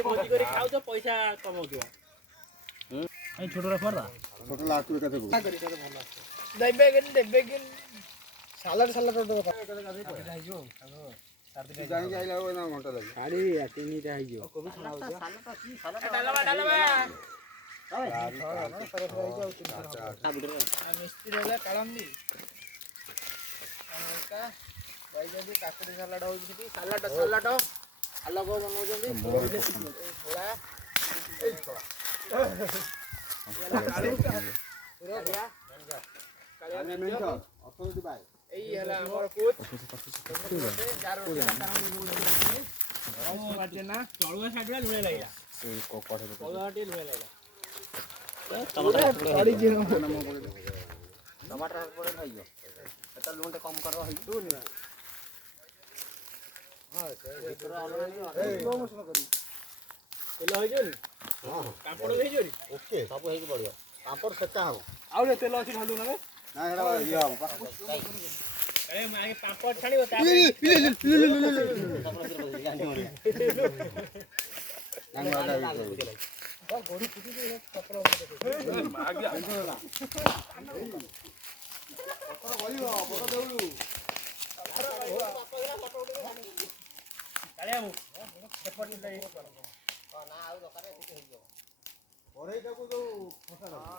ଭୋଜି କରି ଖାଉଛ ପଇସା କମାଉଥିବ। ଛୋଟଟା ପଡା ଛୋଟ ଲାଷ୍ଟ କେତେ ଦେବେ କି ସାଲାଡ ହେଇଯିବ। ଯାଇକି ଆଇଲା ବେଳକୁ ନା ଘଣ୍ଟା ଲାଗିବ। ଶାଢୀ ତିନିଟା ହେଇଯିବ। ମିସ୍ତ୍ରୀ ହେଲା କାଳନ୍ଦୀ କାକୁଡି ସାଲାଡ ହଉଛି ସେଠି ସାଲାଡ ଆଲୋକ ବନଉଛନ୍ତି। ଏଇ ହେଲା ଆମର କୋଚ୍ ନା ଚଳୁଆ ସାଇଡ ଲୁଣିଆ ଲାଗିଲା ଚଳୁଆ ଟିକେ ଲୁଣିଆ ଲାଗିଲା। ଟମାଟର ପଡେ ଖାଇଯିବ ଏଟା ଲୁଣ ଟେ କମ କର ହେଇଯିବ। ତେଲ ହେଇଯିବନି ପାମ୍ପଡ଼ ହେଇଯିବନି ଓକେ ସବୁ ହେଇକି ପଡିବ ପାମ୍ପଡ଼ ସେଟା ହବ ଆଉ ତେଲ ଅଛି ଢାଳୁ ନା ଇଏ ହବ ପାମ୍ପଡ଼ ଛାଣିବ